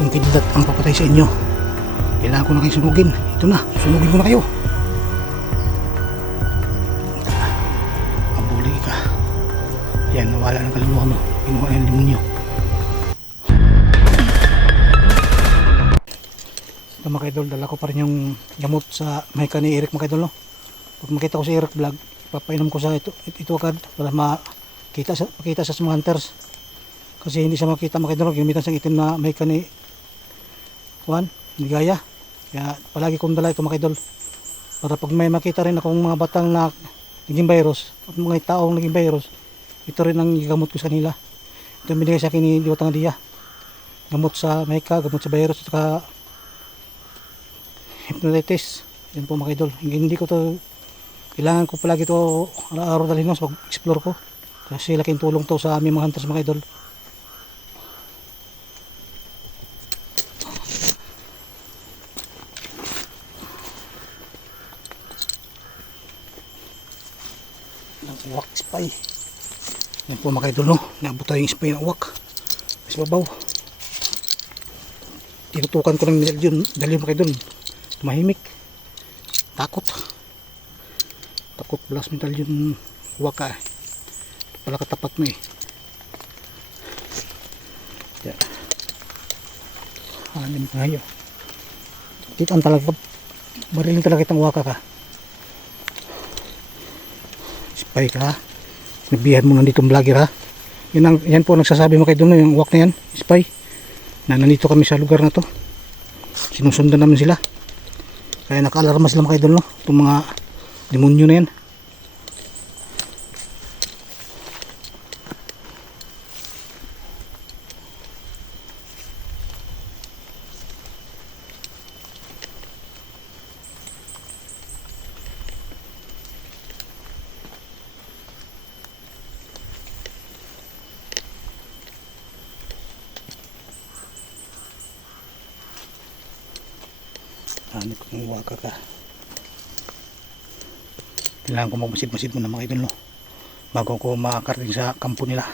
Itong kidlat ang papatay sa inyo. Kailangan ko na kayo sunugin. Ito na, sunugin ko na kayo. Mabuli ka. Yan, nawala ng kaluluwa mo. Pinuha ng demonyo. Ito mga kaidol, dala ko pa rin yung gamot sa mahika ni Eric mga kaidol, no? Pag makita ko si Eric vlog, papainom ko sa ito agad para makita sa mga hunters. Kasi hindi siya makita mga kaidol, gamitan sa itim na mahika ni Juan, Ligaya. Kaya palagi kong dala ito mga kaidol. Para pag may makita rin akong mga batang na naging virus, at mga taong naging virus, ito rin ang gamot ko sa kanila. Ito yung binigay sa akin ni Diwatang Adia. Gamot sa mahika, gamot sa virus, at saka hypnotitis. Yan po mga kaidol. Hindi ko to, kailangan ko palagi to araw-araw dalhin sa pag-explore ko. Kasi laking tulong to sa aming mga hunters mga kaidol. Uwak spy. Yan po mga kaidol, no? Naabot tayo yung spy na uwak sa babaw. Tinutukan ko ng dali mga kaidol. Tumahimik. Takot plus mental yung uwak ka. Pala katapat mo eh. Yan. Anim tayo. Titaan talaga. Barilin talaga itang uwak ka. Spy ka. Sinabihan mo nandito ang vlogger ha. Yan po nagsasabi mo kayo doon yung uwak na yan. Spy. Na nandito kami sa lugar na to. Sinusundan namin sila. Kaya naka-alarma sila mga kaidol, no? Itong mga demonyo na yan. Ano kung waka ka. Kailangan ko magmasid-masid muna mga idol, no? Bago ko makakarating sa kampo nila.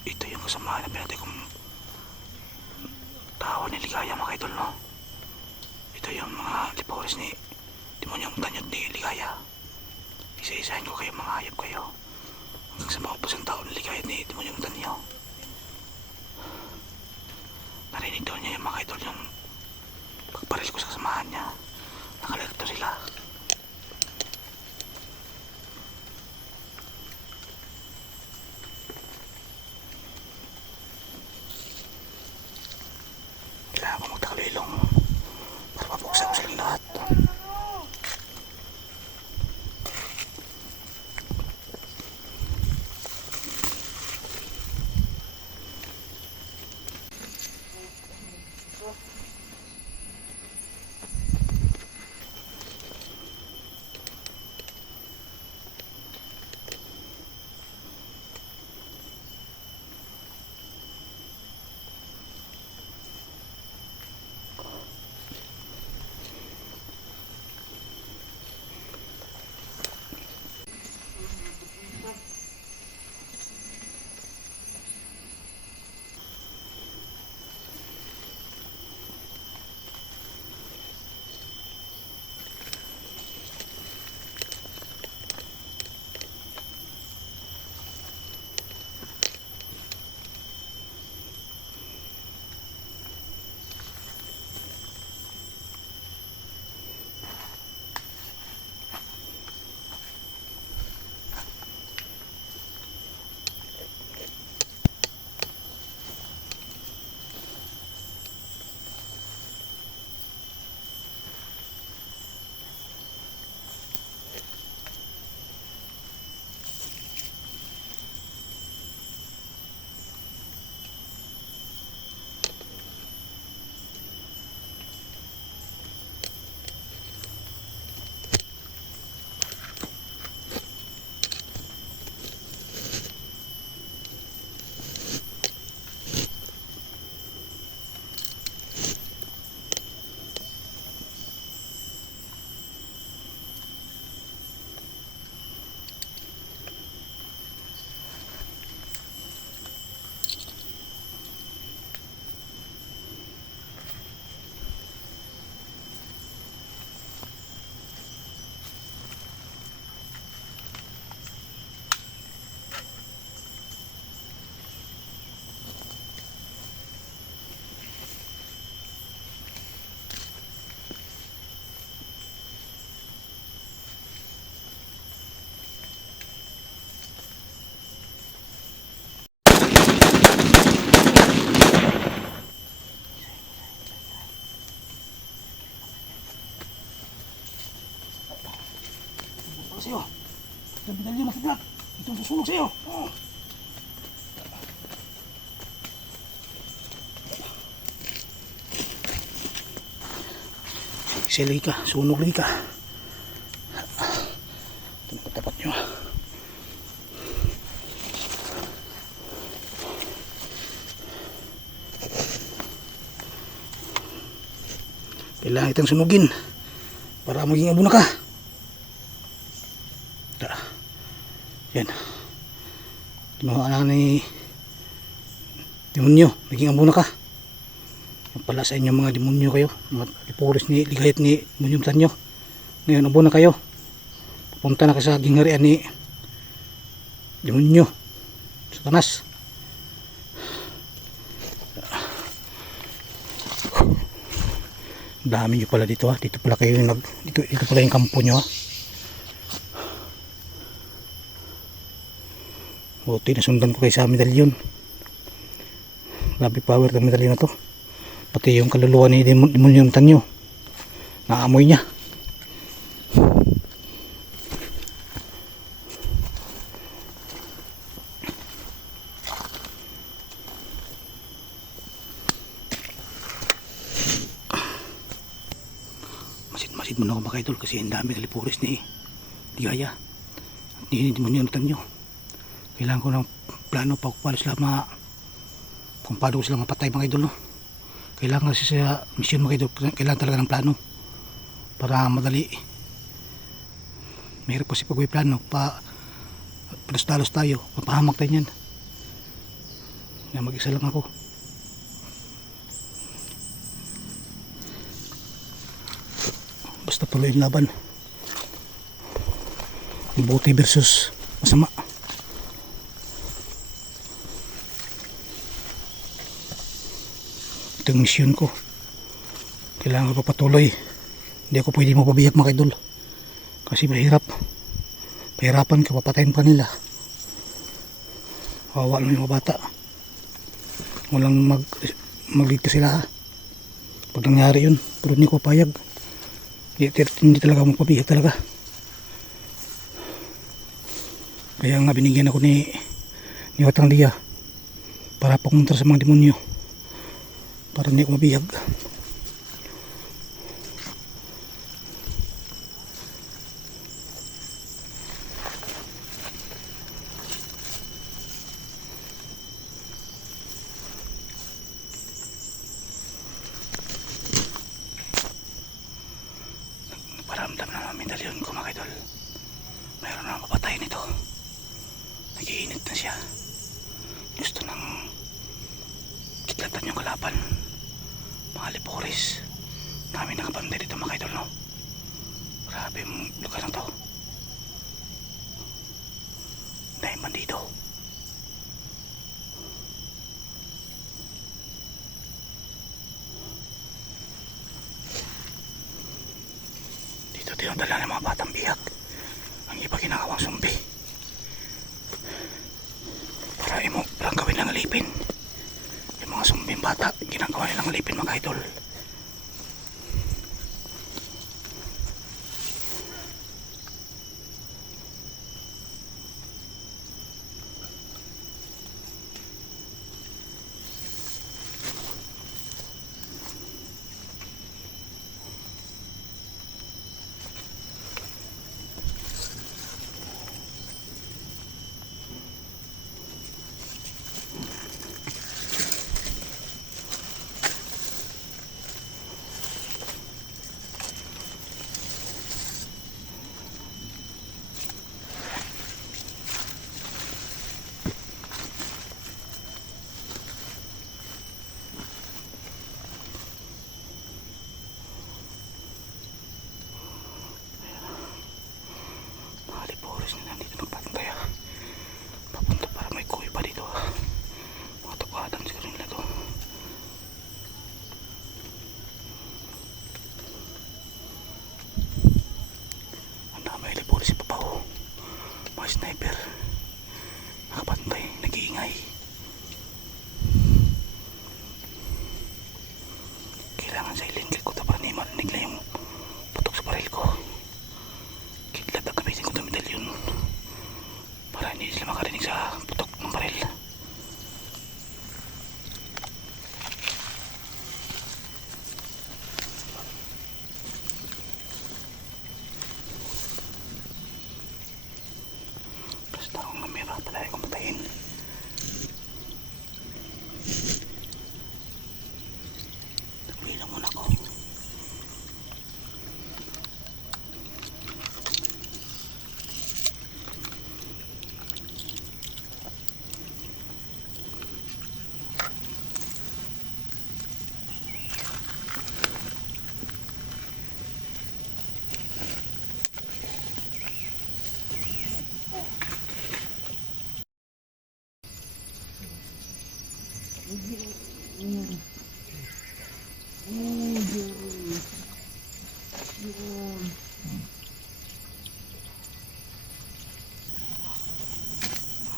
Ito yung kasamahan na pinatay kong tao ni Ligaya mga idol, no? Ito yung mga liporis ni demonyong tanyot ni Ligaya. Isa-isahin ko kayo, mga hayop kayo, hanggang sa maupos ang tao ni Ligaya ni demonyong tanyo. Narinig daw niya yung mga idol yung pagparil ko sa kasamahan niya. Nakalerto sila. Kailangan ko magtakalilong para mabuksan ko silang lahat. pa sa'yo. Itong medalyon na kidlat. Itong susunog sa'yo. Oh. Sili ka, sunog lagi ka. Ito na katapat nyo. Kailangan itang sunugin para maging abo na ka. Yan. Tinuhaan na ni demonyo, naging abo na ka. Yan pala sa inyo mga demonyo kayo, mga lipuris ni ligayat ni demonyo tanyo. Ngayon abo na kayo. Pupunta na kayo sa gingharian ni demonyo Satanas. Dami nyo pala dito ha. Dito pala kayo dito pala yung kampo nyo ha. Buti nasundan ko kayo sa medalyon. Grabe power ng medalyon na to. Pati yung kaluluwa ni demonyo tanyo, naamoy niya. Masid mo na ako mga idol kasi ang dami kalipuris ni Ligaya at ni demonyo tanyo. Kailangan ko ng plano pa kung paano sila mapatay mga idol, no? Kailangan kasi sa mission mga idol, kailangan talaga ng plano para madali. Mahirap kasi pag may plano palos-talos tayo, mapahamak tayo yan. Na mag-isa lang ako. Basta tuloy yung laban. Buti versus masama. Ito yung mission ko. Kailangan ko patuloy. Hindi ako pwede mapabiyak mga idol. Kasi pahirapan ka, papatayin pa nila. Kawawa lang yung mga bata. Walang magligtas sila ha. Pag nangyari yun, pero hindi ko payag. Hindi talaga magpabiyak talaga. Kaya nga binigyan ako ni Watang Lia para pumunta sa mga demonyo. Para hindi ko mabihag. Paramdam na ang medalyon ko mga idol. Mayroon na mapatay nito. Nagiinit na siya. Gusto ng kitlatan yung kalaban. Mga lipuris. Dami nakabantay dito mga idol, no? Grabe yung lugar na to. Dahil bandito. Dito tinadala ng mga batang bihag. Ang iba ginagawang sumbi. Para lang gawin lang alipin. Yung mga sumbing bata, ginagawa nilang alipin mga idol. Sniper nakabantay, nag-iingay. Kailangan silent kill ko to para hindi marinig na yung putok sa baril ko. Kidlat ang gamitin ko to. Para pala kong patayin. Tuloy lang muna ako.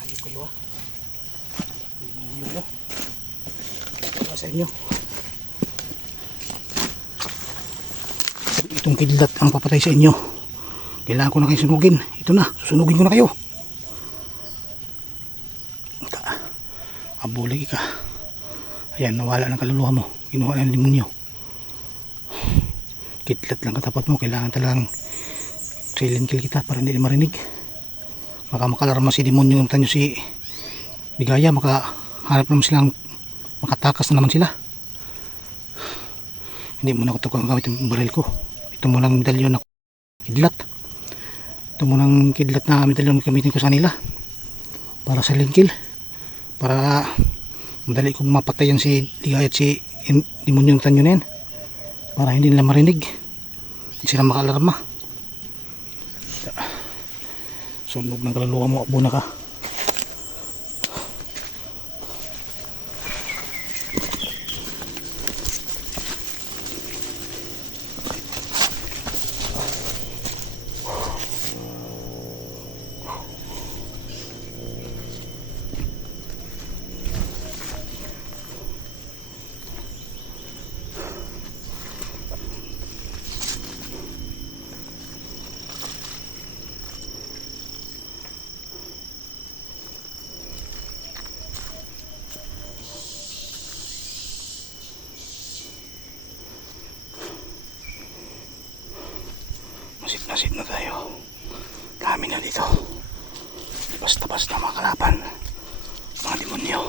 Ayun kayo ah. Ayun na. Para sa inyo. Itong kidlat ang papatay sa inyo. Kailangan ko na kayo sunugin. Ito na, susunugin ko na kayo. Abulig ka. Ayan, nawala ng kaluluwa mo. Kinuha na ng demonyo. Kidlat lang katapat mo. Kailangan talagang silent kill kita para hindi marinig. Baka makalarma si demonyo ng tanyo si Ligaya. Makahanap naman silang makatakas na naman sila. Hindi muna ko ito gamit yung baril ko. Ito munang medalyon na kidlat. Ito munang kidlat na medalyon gamitin ko sa nila para sa silent kill. Para madali kong mapatayan si Ligaya at si demonyo ng tanyo na yan. Para hindi nila marinig. Hindi sila makaalarma. Sunog ng kaluluwa mo, abuna ka. Nasip na tayo. Dami na dito. Basta-basta mga kalaban. Mga demonyo.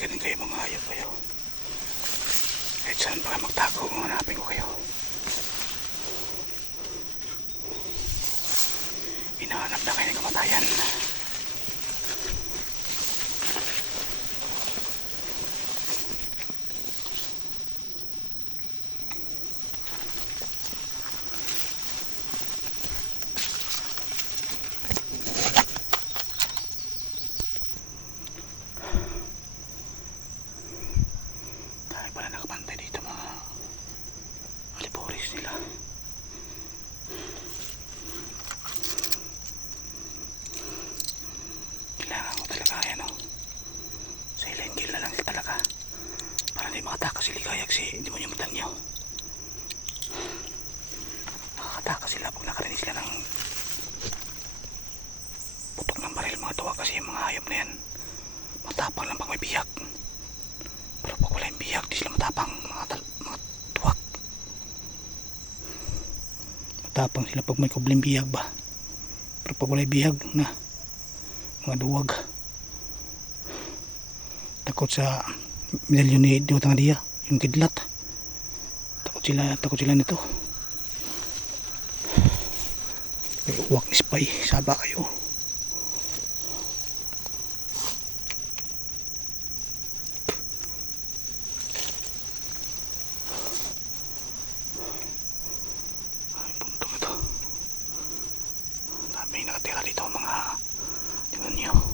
Ganun kayo mga hayop kayo. Kahit saan ba magtago, hanapin ko kayo. Hinahanap na kayo ng kamatayan. Makataka si Ligaya kasi hindi mo niya matanyaw. Nakakataka sila pag nakarinig sila ng putok ng baril, mga tuwa kasi yung mga hayop na yan matapang lang pag may biyak. Pero pag wala yung biyak di sila matapang, mga tuwak. Matapang sila pag may kubling biyag ba. Pero pag wala yung biyag na mga duwag, takot sa medalyon ni Diwata nga Diya, yung kidlat. Takot sila nito. May uwak ni spy, saba kayo. Ay, puntong ito. May nakatira dito mga, tingnan nyo.